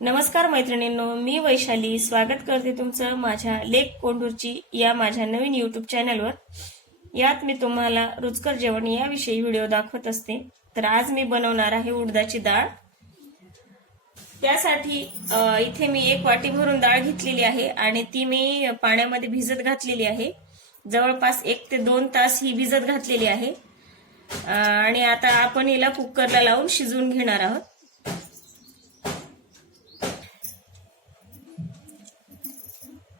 नमस्कार मैत्रिणींनो, मी वैशाली स्वागत करते तुमचं माझ्या लेक कोंडूरची या माझ्या नवीन यूट्यूब चॅनलवर। यात मी तुम्हाला रुचकर जेवण याविषयी व्हिडिओ दाखवत असते। तर आज मी बनवणार आहे उडदाची डाळ। त्यासाठी इथे मी 1 वाटी भरून डाळ घेतलेली आहे आणि ती मी पाण्यामध्ये भिजत घातलेली आहे। जवळपास 1 ते 2 तास ही भिजत घातलेली आहे आणि आता आपण हिला कुकरला लावून शिजवून घेणार आहोत।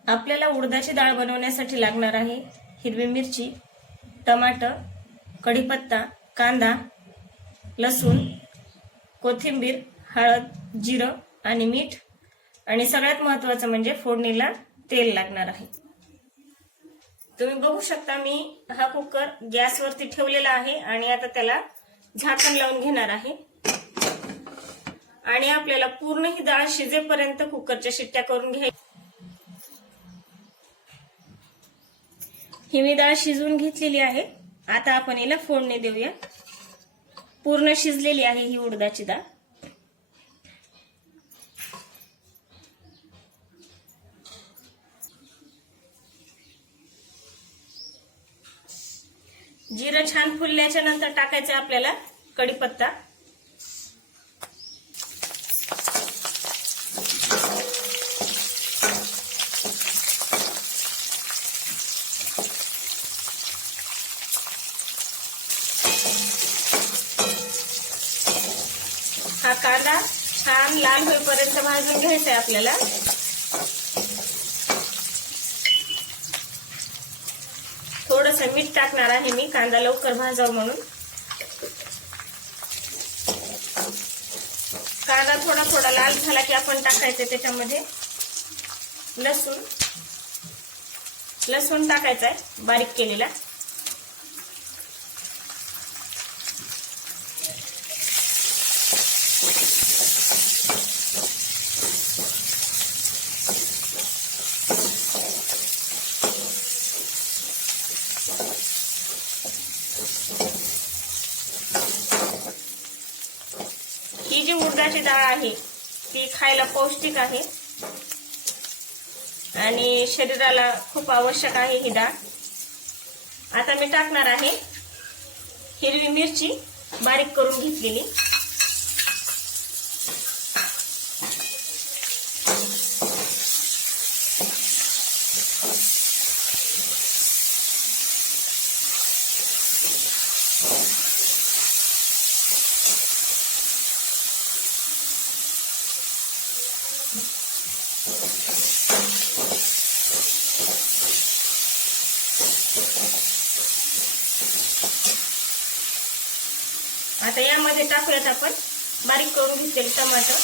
आपल्याला उडदाची डाळ बनवण्यासाठी लागणार आहे हिरवी मिरची, टमाटर, कढीपत्ता, कांदा, लसूण, कोथिंबीर, हळद, जिरं आणि मीठ आणि सगळ्यात महत्त्वाचं म्हणजे फोडणीला तेल लागणार आहे। तुम्ही बघू शकता मी हा कुकर गॅसवरती ठेवलेला आहे आणि आता त्याला झाकण लावून घेणार आहे आणि आपल्याला पूर्ण ही डाळ शिजेपर्यंत कुकरच्या शिट्ट्या करून घ्यायच्या। ही मी डाळ शिजवून घेतलेली आहे। आता आपण हिला फोडणी देऊया। पूर्ण शिजलेली आहे ही उडदाची डाळ। जिरं छान फुलल्याच्या नंतर टाकायचं आपल्याला कढीपत्ता, हा कांदा छान लाल होईपर्यंत भाजून घ्यायचा आहे आपल्याला। थोडंसं मीठ टाकणार आहे मी, कांदा लवकर भाजावा म्हणून। कांदा थोडा लाल झाला की आपण टाकायचं त्याच्यामध्ये लसूण टाकायचा आहे बारीक केलेला। ही जी उडदाची डाळ आहे ती खायला पौष्टिक आहे आणि शरीराला खूप आवश्यक आहे ही डाळ। आता मी टाकणार आहे हिरवी मिरची बारीक करून घेतलेली, आता यामध्ये टाकूयात आपण बारीक करून घेतलेले टमाटर,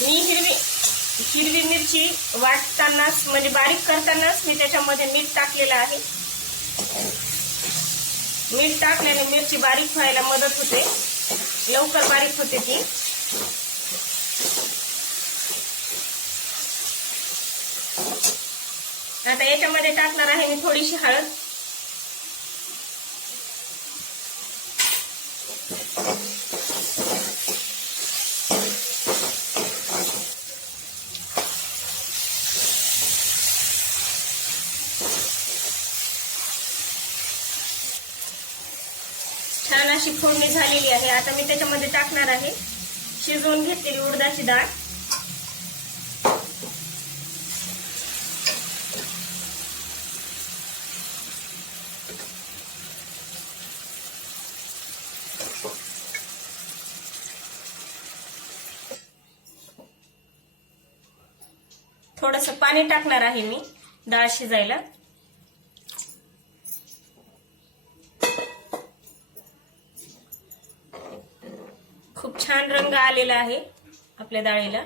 मी हिरवी मिरची वाटतानाच म्हणजे बारीक करतानाच मी त्याच्यामध्ये मीठ टाकलेलं आहे। मीठ टाकल्याने मिरची बारीक व्हायला मदत होते, लवकर बारीक होते ती। आता याच्यामध्ये टाकणार आहे मी थोडीशी हळद, छान अशी फोडणी झालेली आहे। आता मी त्याच्यामध्ये टाकणार आहे शिजवून घेतलेली उडदाची डाळ। थोडंसं पाणी टाकणार आहे मी डाळ शिजायला। खूप छान रंग आलेला आहे आपल्या डाळीला।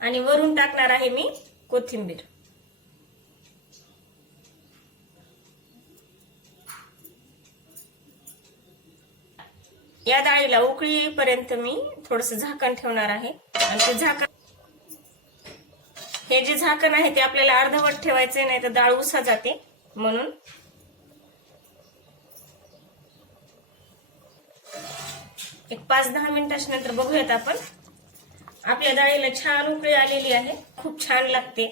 आणि वरून टाकणार आहे मी कोथिंबीर। या डाळीला उकळी येईपर्यंत मी थोडंसं झाकण ठेवणार आहे आणि ते झाकण, हे जे झाकण आहे ते आपल्याला अर्धवट ठेवायचे, नाही तर डाळ उसा जाते. म्हणून एक 5-10 मिनिटाच्या नंतर बघूयात आपण. आपल्या डाळीला छान उकळी आलेली आहे, खूप छान लागते.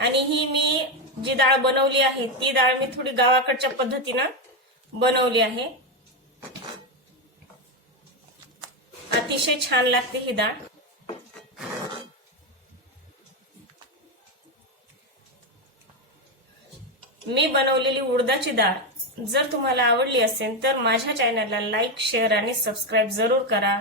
आणि ही मी जी डाळ बनवली आहे ती डाळ मी थोडी गावाकडच्या पद्धतीनं बनवली आहे. अतिशय छान लागते ही डाळ. मी बनवलेली उडदाची डाळ जर तुम्हाला आवडली असेल तर माझ्या चॅनलला लाईक, शेअर आणि सबस्क्राईब जरूर करा.